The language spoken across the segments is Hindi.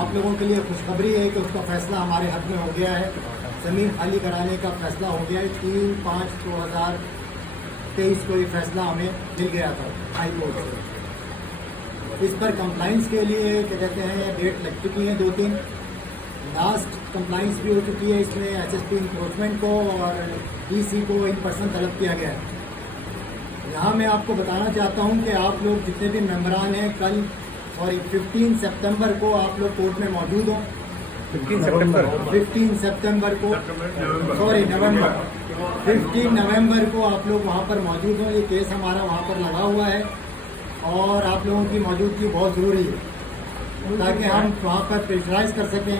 आप लोगों के लिए खुशखबरी है कि उसका फैसला हमारे हक में हो गया है। ज़मीन खाली कराने का फैसला हो गया है। 3/5/2023 को ये फैसला हमें मिल गया था हाई कोर्ट से। इस पर कंप्लाइंस के लिए क्या कहते हैं डेट लग चुकी है 2-3। लास्ट कंप्लाइंस भी हो चुकी है। इसमें एसएसपी इंफोर्समेंट को और डीसी को इन पर्सन तलब किया गया है। यहाँ मैं आपको बताना चाहता हूँ कि आप लोग जितने भी मेंबरान हैं कल और 15 सितंबर को आप लोग कोर्ट में मौजूद हों। 15 सितंबर को नवंबर 15 नवंबर को आप लोग वहाँ पर मौजूद हों। ये केस हमारा वहाँ पर लगा हुआ है और आप लोगों की मौजूदगी बहुत ज़रूरी है ताकि हम वहाँ पर प्रेशराइज कर सकें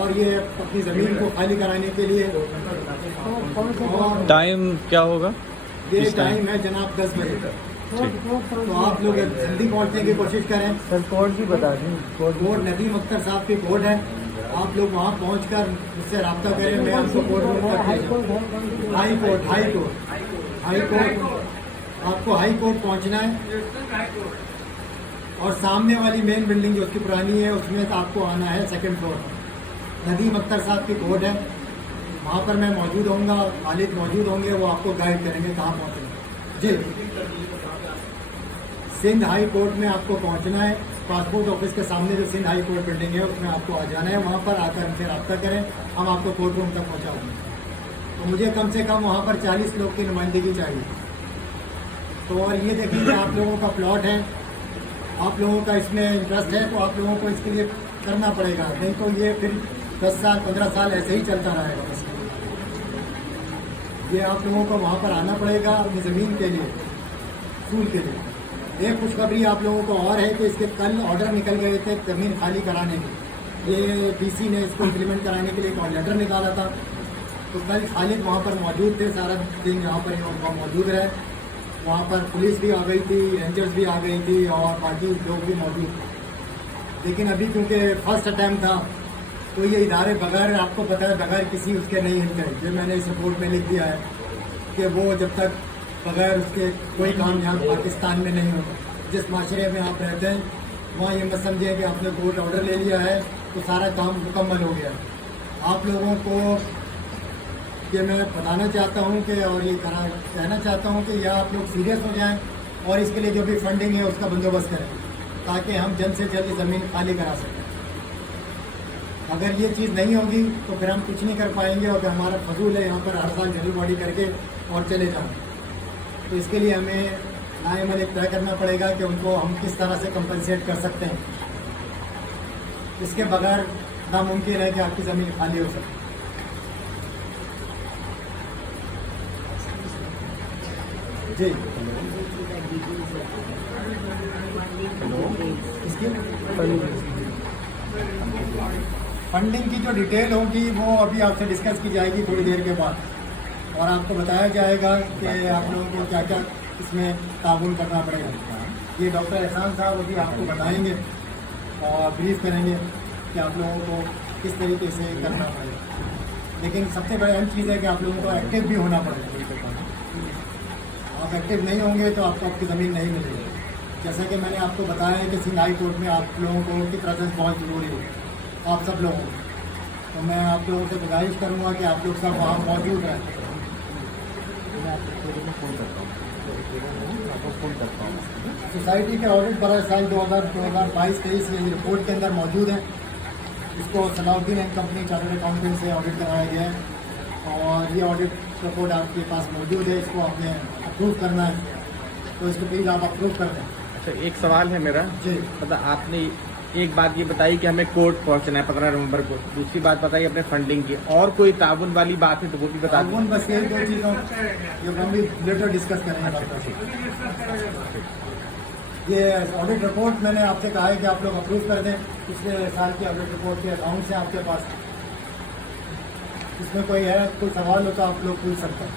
और ये अपनी ज़मीन को खाली कराने के लिए। और टाइम क्या होगा? ये टाइम है जनाब 10 बजे तक। तो आप लोग जल्दी पहुँचने की कोशिश करें। सर कोर्ट भी बता दें। कोर्ट नदीम अख्तर साहब की कोर्ट है। आप लोग वहाँ पहुँचकर मुझसे रब्ता करें। मैं आपको कोर्ट रूम तक हाई कोर्ट आपको हाई कोर्ट पहुँचना है और सामने वाली मेन बिल्डिंग जो उसकी पुरानी है उसमें आपको आना है 2nd फ्लोर पर। नदीम अख्तर साहब की कोर्ट है। वहाँ पर मैं मौजूद होऊंगा, खालिद मौजूद होंगे, वो आपको गाइड करेंगे कहाँ पहुँचेंगे। जी, सिंध हाई कोर्ट में आपको पहुँचना है। पासपोर्ट ऑफिस के सामने जो सिंध हाई कोर्ट बिल्डिंग है उसमें आपको आ जाना है। वहाँ पर आकर हमसे रब्ता करें, हम आपको कोर्ट रूम तक पहुँचाएंगे। तो मुझे कम से कम वहाँ पर 40 लोग की नुमाइंदगी चाहिए। तो और ये देखिए आप लोगों का प्लॉट है, आप लोगों का इसमें इंटरेस्ट है तो आप लोगों को इसके लिए करना पड़ेगा, नहीं तो ये फिर 10 साल 15 साल ऐसे ही चलता रहेगा। बस ये आप लोगों को वहाँ पर आना पड़ेगा अपनी ज़मीन के लिए, सूल के लिए। एक खुशखबरी आप लोगों को और है कि इसके कल ऑर्डर निकल गए थे ज़मीन खाली कराने के। ये डीसी ने इसको इम्प्लीमेंट कराने के लिए एक लेटर निकाला था। तो कल खालिद वहाँ पर मौजूद थे, सारा दिन यहाँ पर मौजूद रहे। वहाँ पर पुलिस भी आ गई थी, रेंजर्स भी आ गई थी और बाकी लोग भी मौजूद थे। लेकिन अभी क्योंकि फर्स्ट अटैम्प्ट था तो ये इदारे बगैर, आपको पता है, बगैर किसी उसके नहीं हिलते। ये मैंने इस रिपोर्ट में लिख दिया है कि वो जब तक बगैर उसके कोई काम यहाँ पाकिस्तान में नहीं होता। जिस माशरे में आप रहते हैं वहाँ ये मत समझिए कि आपने कोर्ट ऑर्डर ले लिया है तो सारा काम मुकम्मल हो गया है। आप लोगों को ये मैं बताना चाहता हूँ कि और ये कहना चाहता हूँ कि या आप लोग सीरियस हो जाएं और इसके लिए जो भी फंडिंग है उसका बंदोबस्त करें ताकि हम जल्द से जल्द ज़मीन खाली करा सकें। अगर ये चीज़ नहीं होगी तो फिर हम कुछ नहीं कर पाएंगे और हमारा फजूल है यहाँ पर हर साल जनरल बॉडी करके और चले जाएं। तो इसके लिए हमें नायमल एक तय करना पड़ेगा कि उनको हम किस तरह से कंपनसेट कर सकते हैं। इसके बगैर नामुमकिन है कि आपकी ज़मीन खाली हो सके। जी, इसकी फंडिंग की जो डिटेल होगी वो अभी आपसे डिस्कस की जाएगी थोड़ी देर के बाद और आपको बताया जाएगा कि आप लोगों को क्या क्या इसमें ताउन करना पड़ेगा। ये डॉक्टर एहसान साहब अभी आपको बताएंगे और ब्रीफ करेंगे कि आप लोगों को किस तरीके से करना पड़ेगा। लेकिन सबसे बड़ी अहम चीज़ है कि आप लोगों को एक्टिव भी होना पड़ेगा। आप एक्टिव नहीं होंगे तो आपको आपकी ज़मीन नहीं मिलेगी। जैसा कि मैंने आपको बताया है कि सिंध हाई कोर्ट में आप लोगों को की प्रेजेंस बहुत ज़रूरी है, आप सब लोगों को। तो मैं आप लोगों से गुजारिश करूँगा कि आप लोग सब वहाँ मौजूद रहें। सोसाइटी के ऑडिट पर साल 2022-23 ये रिपोर्ट के अंदर मौजूद है। इसको Salauddin and company chartered accountant से ऑडिट कराया गया है और ये ऑडिट रिपोर्ट आपके पास मौजूद है। इसको आपने अप्रूव करना है तो इसको प्लीज़ आप अप्रूव कर दें। अच्छा, एक सवाल है मेरा जी, मतलब आपने एक बात ये बताई कि हमें कोर्ट पहुंचना है 15 नवंबर को, दूसरी बात बताई अपने फंडिंग की, और कोई ताउन वाली बात है तो वो भी बता दें। ताउन बस यही 2 चीज़ों जो हम भी लेटर डिस्कस करेंगे डॉक्टर से। ये ऑडिट रिपोर्ट मैंने आपसे कहा है कि आप लोग अप्रूव कर दें। पिछले साल की ऑडिट रिपोर्ट के अकाउंट्स हैं आपके पास। इसमें कोई है, कोई सवाल हो तो आप लोग पूछ सकते हैं।